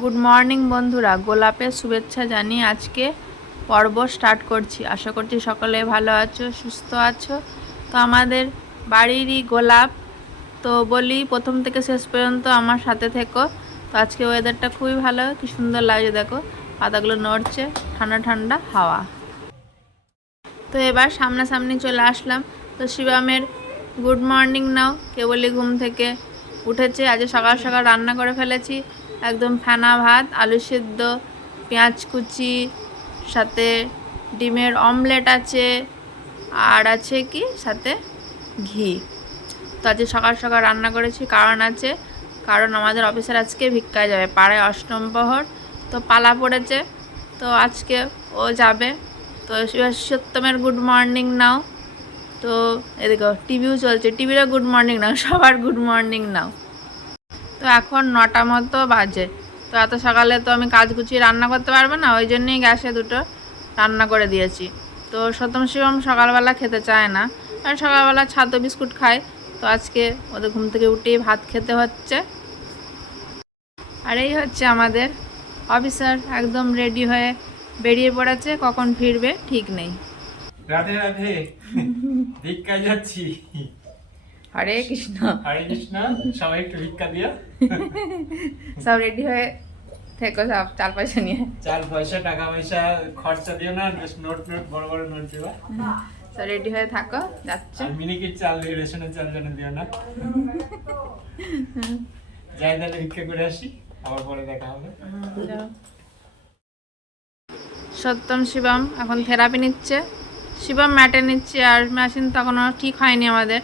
Good morning বন্ধুরা, গোলাপের শুভেচ্ছা জানিয়ে আজকে পর্ব স্টার্ট করছি। আশা করছি সকলে ভালো আছো, সুস্থ আছো। তো আমাদের বাড়িরই গোলাপ, তো বলি প্রথম থেকে শেষ পর্যন্ত আমার সাথে থেকো। তো আজকে ওয়েদারটা খুবই ভালো, কি সুন্দর লাগছে দেখো, পাতাগুলো নড়ছে, ঠান্ডা ঠান্ডা হাওয়া। তো এবার সামনাসামনি চলে আসলাম। তো শিবামের গুড মর্নিং নাও, কেবলই ঘুম থেকে উঠেছে। আজ সকাল সকাল রান্না করে ফেলেছি, একদম ফেনা ভাত, আলু সেদ্ধ, পেঁয়াজ কুচি, সাথে ডিমের অমলেট আছে, আর আছে কি সাথে ঘি। তো আজকে সকাল সকাল রান্না করেছি, কারণ আমাদের অফিসার আজকে ভিক্ষায় যাবে, পাড়ায় অষ্টম প্রহর, তো পালা পড়েছে, তো আজকে ও যাবে। তো সত্যমের গুড মর্নিং নাও। তো এদিকে টিভিও চলছে, টিভিরও গুড মর্নিং নাও, সবার গুড মর্নিং নাও। তো এখন 9টা মতো বাজে। তো এত সকালে তো আমি কাজ গুছিয়ে রান্না করতে পারবো না, ওই জন্যই গ্যাসে দুটো রান্না করে দিয়েছি। তো সত্যম শিবম সকালবেলা খেতে চায় না, কারণ সকালবেলা ছাতু বিস্কুট খায়। তো আজকে ওদের ঘুম থেকে উঠেই ভাত খেতে হচ্ছে। আর এই হচ্ছে আমাদের অফিসার, একদম রেডি হয়ে বেরিয়ে পড়েছে, কখন ফিরবে ঠিক নেই। রাধে রাধে, ভিক্ষায় যাচ্ছি। হরে কৃষ্ণ। হরে কৃষ্ণ। সবাই একটু ভিক্ষা দিও। সব রেডি হয়ে থেকো, সব চাল পয়সা নিয়ে। চাল পয়সা টাকা পয়সা খরচা দিও না, নোট বড় বড় নোট দিবা। সব রেডি হয়ে থাকো, যাচ্ছে। মিনিকেট চাল দিয়ে, রেশনের চাল যেন দিও না। যাই তাহলে ভিক্ষা করে আসি, আবার পরে দেখা হবে। সত্যম শিবম এখন থেরাপি নিচ্ছে, শিবম ম্যাটে নিচ্ছে, আর মেশিন তখনও ঠিক হয়নি আমাদের,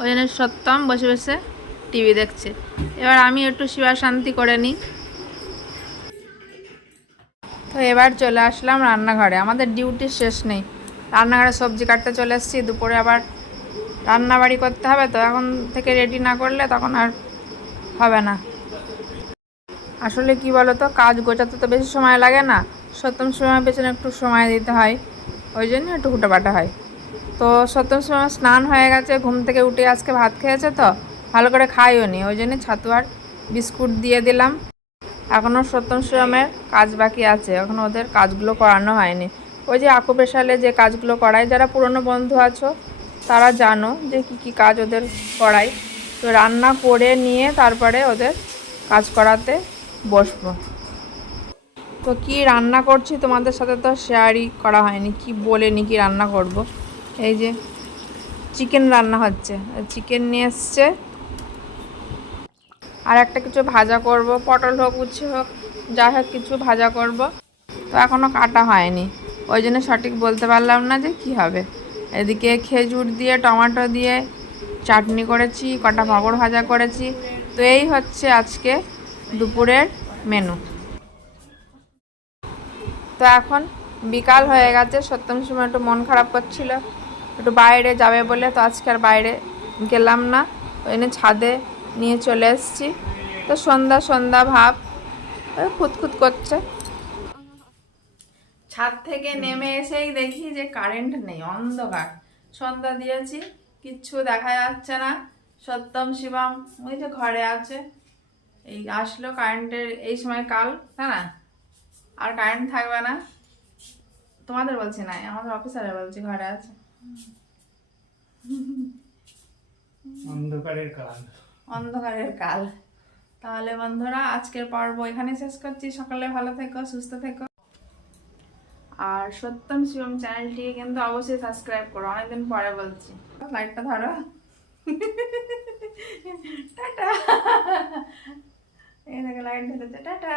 ওই জন্য সত্যম বসে বসে টিভি দেখছে। এবার আমি একটু শিবা শান্তি করে নিই। তো এবার চলে আসলাম রান্নাঘরে, আমাদের ডিউটি শেষ নেই। রান্নাঘরে সবজি কাটতে চলে এসেছি, দুপুরে আবার রান্নাবাড়ি করতে হবে, তো এখন থেকে রেডি না করলে তখন আর হবে না। আসলে কি বলো তো, কাজ গোছাতে তো বেশি সময় লাগে না, সত্যম সময়ের পেছনে একটু সময় দিতে হয়, ওই জন্য একটু হুটোপাটা হয়। তো সত্যম সময় স্নান হয়ে গেছে, ঘুম থেকে উঠে আজকে ভাত খেয়েছে, তো ভালো করে খাইও নি, ওই জন্য ছাতু আর বিস্কুট দিয়ে দিলাম। এখনও সত্যম শিবমের কাজ বাকি আছে, এখনও ওদের কাজগুলো করানো হয়নি। ওই যে আকুপেশালে যে কাজগুলো করায়, যারা পুরনো বন্ধু আছো তারা জানো যে কী কাজ ওদের করায়। তো রান্না করে নিয়ে তারপরে ওদের কাজ করাতে বসবো। তো কি রান্না করছি তোমাদের সাথে তো শেয়ারই করা হয়নি, কি বলিনি কি রান্না করব। এই যে চিকেন রান্না হচ্ছে, চিকেন নিয়ে এসছে, আর একটা কিছু ভাজা করব, পটল হোক উচ্ছে হোক যাই হোক কিছু ভাজা করব। তো এখনও কাটা হয়নি, ওই জন্য সঠিক বলতে পারলাম না যে কি হবে। এদিকে খেজুর দিয়ে টমেটো দিয়ে চাটনি করেছি, কটা পাঁপড় ভাজা করেছি। তো এই হচ্ছে আজকে দুপুরের মেনু। তো এখন বিকাল হয়ে গেছে, সত্যম সময় একটু মন খারাপ করছিল, একটু বাইরে যাবে বলে, তো আজকে আর বাইরে গেলাম না, ওই জন্য ছাদে নিয়ে চলে এসেছি। তো সন্ধ্যা সন্ধ্যা ভাব, খুঁতখুত করছে। ছাদ থেকে নেমে এসেই দেখি যে কারেন্ট নেই, অন্ধকার, সন্ধ্যা দিয়েছি, কিচ্ছু দেখা যাচ্ছে না। সত্যম শিবম ওই যে ঘরে আছে, এই আসলো কারেন্টের এই সময় কাল, তাই না? আর কারেন্ট থাকবে না, তোমাদের বলছি না, আমাদের অফিসারে বলছি, ঘরে আছে। অন্ধকারের কাল, অন্ধকারের কাল। তাহলে বন্ধুরা আজকের পর্ব এখানে শেষ করছি, সকালে ভালো থেকো, সুস্থ থেকো, আর সত্যম শিবম চ্যানেলটিকে কিন্তু অবশ্যই সাবস্ক্রাইব করো, অনেকদিন পরে বলছি। লাইটটা ধরো। টাটা। এই দেখো লাইট ধরেছে, টাটা।